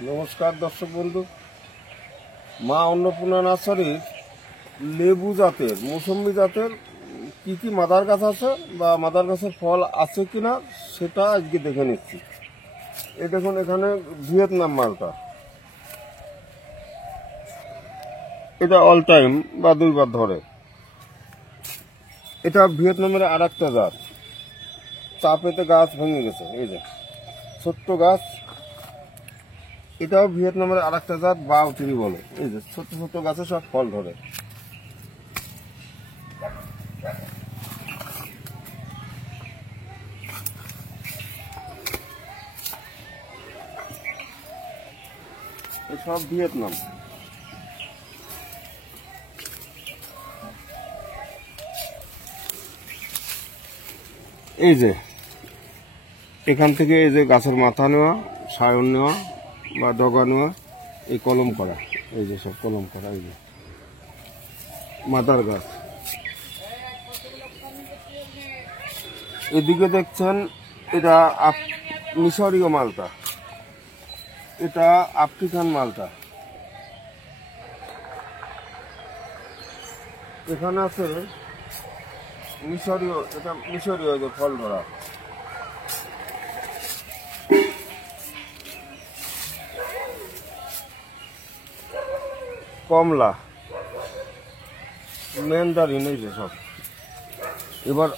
নমস্কার দর্শক বন্ধু, মা অন্নপূর্ণা নার্সারির লেবু জাতের মৌসুমি জাতের কি কি মাদার গাছ আছে বা মাদার গাছের ফল আছে কিনা সেটা আজকে দেখে নিচ্ছি। এই দেখুন, এখানে ভিয়েতনাম মালটা, এটা অল টাইম বা দুইবার ধরে। এটা ভিয়েতনামের আর একটা জাত, চাপেতে গাছ ভেঙে গেছে, এই যে ছোট্ট গাছ। এটাও ভিয়েতনামের আর একটা জাত, বাউতিরি বলে। এই যে ছোট্ট ছোট্ট গাছে সব ফল ধরে। সব ভিয়েতনাম। এই যে এখান থেকে এই যে গাছের মাথা নেওয়া, সায়ন নেওয়া বা ডগা নেওয়া, এই কলম করা, এই যে সব কলম করা। এই যে মাদার গাছ। এদিকে দেখছেন এটা মিশরীয় মালটা, এটা আফ্রিকান মালটা। এখানে আছে মিশরীয়, এটা মিশরীয় যে ফল ধরা। কমলা, ম্যান্ডারিন, এই যে সব। এবার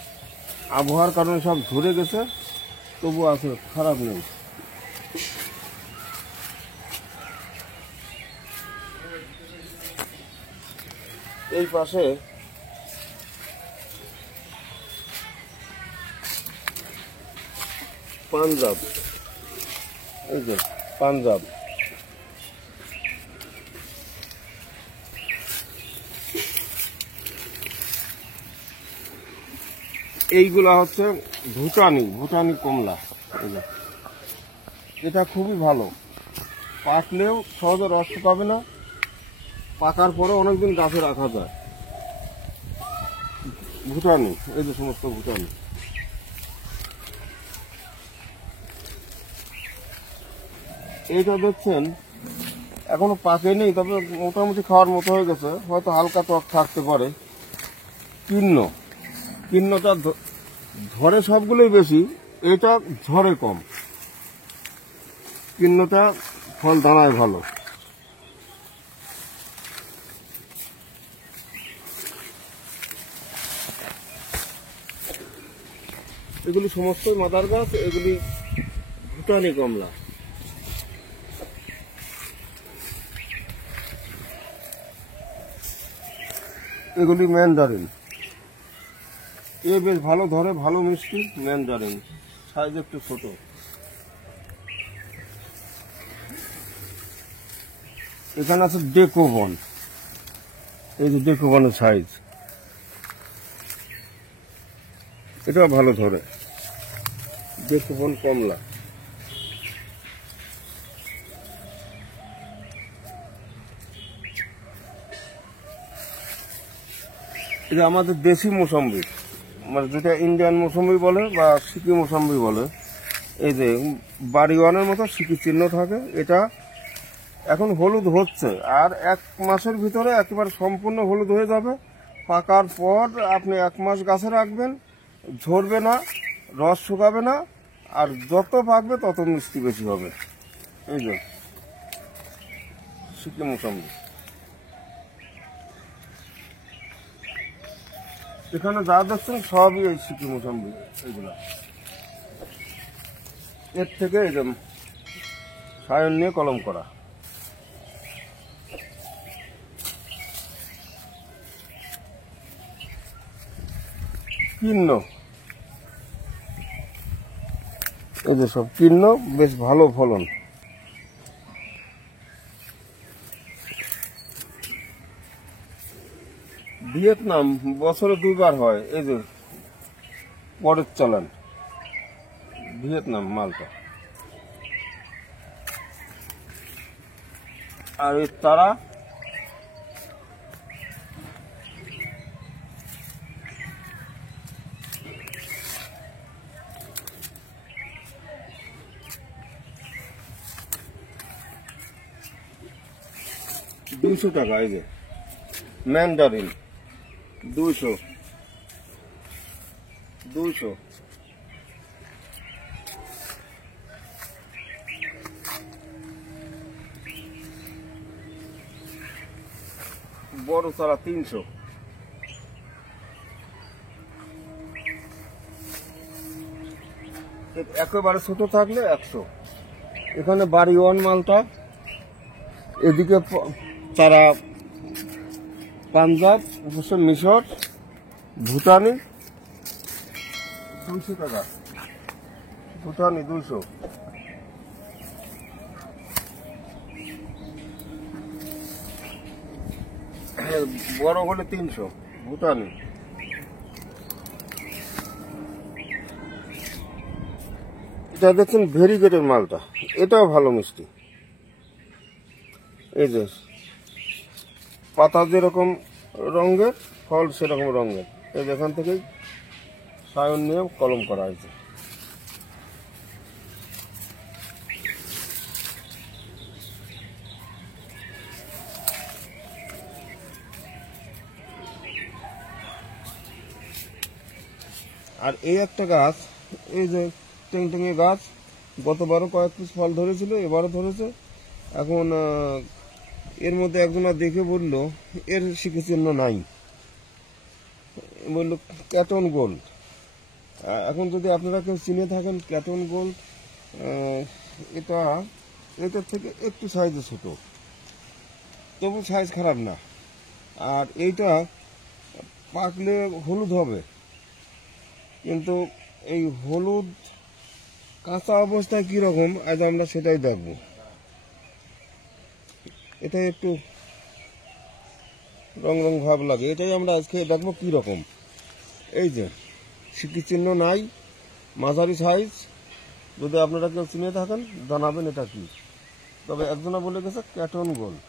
আবহাওয়ার কারণে সব ঝরে গেছে, তবু আছে, খারাপ নেই। এই পাশে পাঞ্জাব, এই যে পাঞ্জাব। এইগুলা হচ্ছে ভুটানি কমলা। এটা খুবই ভালো, পাকলেও সহজে রস পাবে না, পাকার পরে অনেকদিন গাছে রাখা যায়। ভুটানি, এই যে সমস্ত ভুটানি। এইটা দেখছেন এখনো পাকেনি, তবে মোটামুটি খাওয়ার মতো হয়ে গেছে, হয়তো হালকা টক থাকতে পারে। কিন্নটা ধরে সবগুলোই বেশি, এটা ঝরে কম। কিন্নটা ফল দানায় ভালো। এগুলি সমস্তই মাদার গাছ, এগুলি ভুটানি কমলা। এগুলি ম্যান্ডারিন, এ বেশ ভালো ধরে, ভালো মিষ্টি ম্যান্ডারিন, সাইজ একটু ছোট। এখানে আছে ডেকোবন, এই যে ডেকোবনের সাইজ, এটা ভালো ধরে, ডেকোবন কমলা। এটা আমাদের দেশি মৌসম্বি, মানে যেটা ইন্ডিয়ান মৌসম্বি বলে বা সিকি মৌসম্বি বলে। এই যে বাড়িওয়ানের মতো সিকি চিহ্ন থাকে। এটা এখন হলুদ হচ্ছে, আর 1 মাসের ভিতরে একেবারে সম্পূর্ণ হলুদ হয়ে যাবে। পাকার পর আপনি 1 মাস গাছে রাখবেন, ঝরবে না, রস শুকাবে না, আর যত পাকবে তত মিষ্টি বেশি হবে। এই যে সিকি মৌসম্বি। এখানে যা দেখছেন সবই এই সিকি মৌসম্বি। এইগুলা এর থেকে এই যে সায়ন নিয়ে কলম করা। কিন্ন, এই যে সব কিন্ন, বেশ ভালো ফলন। ভিয়েতনাম বছরে 2বার হয়। এই যে পরের চালান, ভিয়েতনাম মালটা। আর এই তারা, 200 টাকা। এই যে ম্যান্ডারিন 200 বড় চারা 300। একেবারে ছোট থাকলে 100। এখানে বাড়ি ওয়ান মালটা, এদিকে চারা পাঞ্জাব, মিশর, ভুটানি 200 টাকা। ভুটানি 200। বড় হলে 300 ভুটানি। এটা দেখছেন ভেরিগেটের মালটা, এটাও ভালো মিষ্টি। এই যে পাতা যেরকম রঙের, ফল সেরকম রঙের। এই এখান থেকেই সায়ন নিয়ে কলম করা হয়েছে। আর এই একটা গাছ, এই যে টেংটেঙে গাছ, গতবারও কয়েক পিস ফল ধরেছিল, এবারও ধরেছে। এখন এর মধ্যে একজনা দেখে বলল এর স্মৃতিচিহ্ন নাই, বলল ক্যাটন গোল্ড। এখন যদি আপনারা কেউ চিনে থাকেন ক্যাটন গোল্ড, এটার থেকে একটু সাইজে ছোট, তবু সাইজ খারাপ না। আর এইটা পাকলে হলুদ হবে, কিন্তু এই হলুদ কাঁচা অবস্থায় কিরকম আজ আমরা সেটাই দেখব। এটা একটু রং রং ভাব লাগে, এটাই আমরা আজকে দেখবো কিরকম। এই যে স্মৃতিচিহ্ন নাই, মাঝারি সাইজ। যদি আপনারা কেউ চিনে থাকেন জানাবেন এটা কি। তবে একজনা বলে গেছে ক্যাটন গোল্ড।